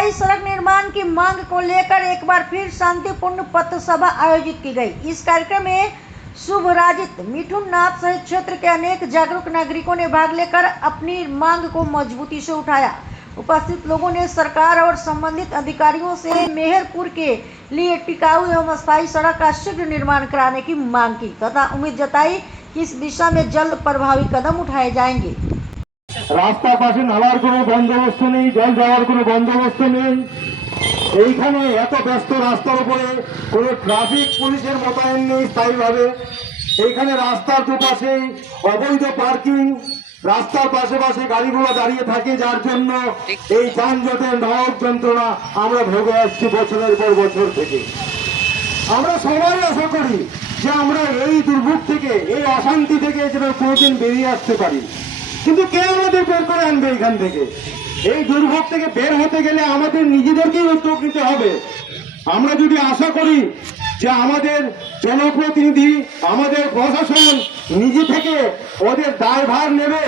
अस्थायी सड़क निर्माण की मांग को लेकर एक बार फिर शांतिपूर्ण पथ सभा आयोजित की गई। इस कार्यक्रम में शुभराजित मिठुन नाथ सहित क्षेत्र के अनेक जागरूक नागरिकों ने भाग लेकर अपनी मांग को मजबूती से उठाया। उपस्थित लोगों ने सरकार और संबंधित अधिकारियों से मेहरपुर के लिए टिकाऊ एवं अस्थायी सड़क का शीघ्र निर्माण कराने की मांग की तथा उम्मीद जताई कि इस दिशा में जल्द प्रभावी कदम उठाए जाएंगे। রাস্তার পাশে নালার কোনো বন্দোবস্ত নেই, জল যাওয়ার কোনো বন্দোবস্ত নেই। এইখানে এত ব্যস্ত রাস্তার উপরে কোনো ট্রাফিক পুলিশের মোতায়েন নেই স্থায়ীভাবে। এইখানে রাস্তার দুপাশেই অবৈধ পার্কিং, রাস্তার পাশে পাশে গাড়িগুলো দাঁড়িয়ে থাকে, যার জন্য এই যানজটের নায়ক যন্ত্রণা আমরা ভোগে আসছি বছরের পর বছর থেকে। আমরা সবাই আশা করি যে আমরা এই দুর্ভোগ থেকে, এই অশান্তি থেকে যেন কোনোদিন বেরিয়ে আসতে পারি, কিন্তু কে আমাদের বের করে আনবে এখান থেকে? এই দুর্ভোগ থেকে বের হতে গেলে আমাদের নিজেদেরকেই উদ্যোগ নিতে হবে। আমরা যদি আশা করি যে আমাদের জনপ্রতিনিধি, আমাদের প্রশাসন নিজে থেকে ওদের দায়ভার নেবে,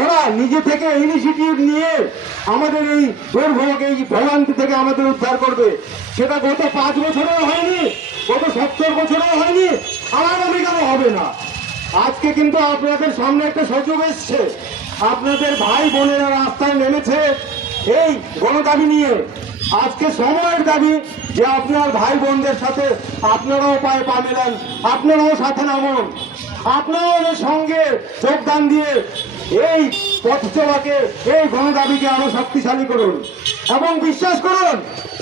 ওরা নিজে থেকে ইনিশিয়েটিভ নিয়ে আমাদের এই দুর্ভোগ, এই ভোগান্তি থেকে আমাদের উদ্ধার করবে, সেটা গত 5 বছরেও হয়নি, গত 70 বছরেও হয়নি, আগামী কেন হবে না? আজকে কিন্তু আপনাদের সামনে একটা সুযোগ এসছে। আপনাদের ভাই বোনেরা রাস্তায় নেমেছে এই গণদাবি নিয়ে। আজকে সময়ের দাবি যে আপনার ভাই বোনদের সাথে আপনারাও পায়ে পা মেলান, আপনারাও সাথে নামুন, আপনারাও এর সঙ্গে যোগদান দিয়ে এই পথ চলাকে, এই গণদাবিকে আরো শক্তিশালী করুন। এবং বিশ্বাস করুন,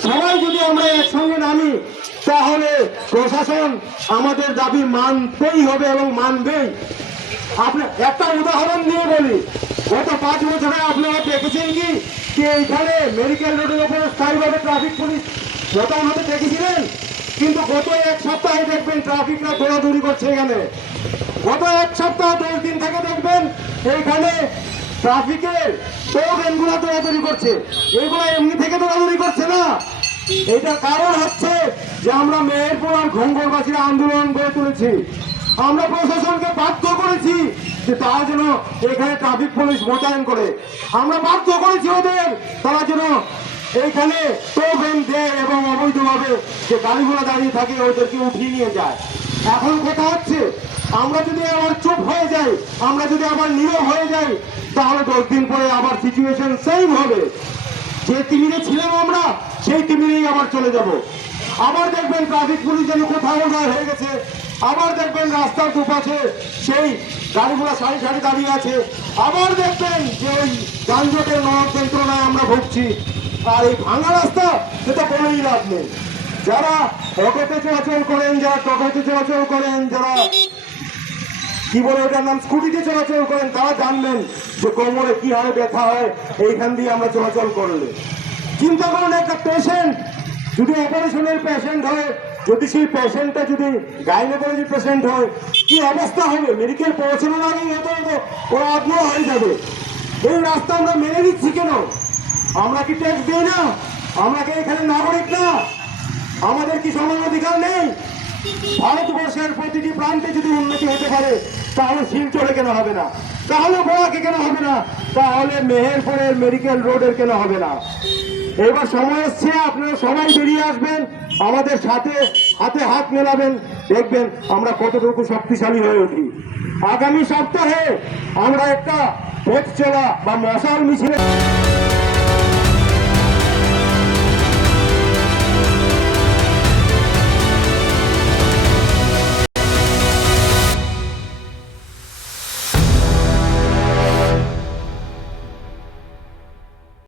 সবাই যদি আমরা একসঙ্গে নামি তাহলে প্রশাসন আমাদের দাবি মানতেই হবে এবং মানবেই। আপনার একটা উদাহরণ দিয়ে বলি, গত 5 বছরে আপনারা দেখেছেন কি যে এইখানে মেডিকেল রোডের উপরে স্থায়ীভাবে ট্রাফিক পুলিশ মোতায়েন হতে দেখেছিলেন? কিন্তু গত 1 সপ্তাহে দেখবেন ট্রাফিকরা দৌড়াদৌড়ি করছে এখানে। গত 1 সপ্তাহ 10 দিন থেকে দেখবেন এইখানে ট্রাফিকের টোকেনগুলো দৌড়াদৌড়ি করছে। এগুলো এমনি থেকে দৌড়াদৌড়ি করছে না। এটার কারণ হচ্ছে যে আমরা মেহেরপুর আর ঘঙ্গরবাসীরা আন্দোলন গড়ে তুলেছি। আমরা প্রশাসনকে বাধ্য করেছি যে তারা যেন এখানে ট্রাফিক পুলিশ মোতায়েন করে। আমরা বাধ্য করেছি ওদের, তারা যেন এইখানে টোকেন দেয় এবং অবৈধভাবে যে গাড়িগুলো দাঁড়িয়ে থাকে ওদেরকে উঠিয়ে নিয়ে যায়। এখন কথা হচ্ছে, আমরা যদি আবার চুপ হয়ে যাই, আমরা যদি আবার নীরব হয়ে যাই, তাহলে 10 দিন পরে আবার সিচুয়েশন সেম হবে। যে তিমিরে ছিলাম আমরা, সেই তিমিরেই আবার চলে যাব। আবার দেখবেন ট্রাফিক পুলিশ যেন কোথাও হয়ে গেছে, আবার দেখবেন রাস্তার দুপাশে সেই গাড়িগুলো সারি সারি দাঁড়িয়ে আছে, আবার দেখবেন যে ওই যানজটের নায়ক যন্ত্রণায় আমরা ভুগছি। আর এই ভাঙা রাস্তা, সেটা বলেই লাভ নেই। যারা অটোতে চলাচল করেন, যারা টোটোতে চলাচল করেন, যারা কি বলে ওটার নাম স্কুটিতে চলাচল করেন, তারা জানবেন যে কোমরে কি হয়, ব্যথা হয় এইখান দিয়ে আমরা চলাচল করলে। চিন্তা করুন, একটা পেশেন্ট যদি অপারেশনের পেশেন্ট হয়, যদি সেই পেশেন্টটা যদি গাইনোকোলজি পেশেন্ট হয়, কি অবস্থা হবে? মেডিকেল পৌঁছানোর আগেই হয়তো ওরা আত্মীয় হয়ে যাবে। এই রাস্তা আমরা মেনে নিচ্ছি কেন? আমরা কি ট্যাক্স দিই না? আমরা কি এখানে নাগরিক না? আমাদের কি সমান অধিকার নেই? ভারতবর্ষের প্রতিটি প্রান্তে যদি উন্নতি হতে পারে, তাহলে শিলচরে কেন হবে না? তাহলে বোয়াকে কেন হবে না? তাহলে মেহেরপুরের মেডিকেল রোডের কেন হবে না? এবার সময় এসছে, আপনারা সবাই বেরিয়ে আসবেন, আমাদের সাথে হাতে হাত মেলাবেন, দেখবেন আমরা কতটুকু শক্তিশালী হয়ে উঠি। আগামী সপ্তাহে আমরা একটা পথ চলা বা মশাল মিছিলে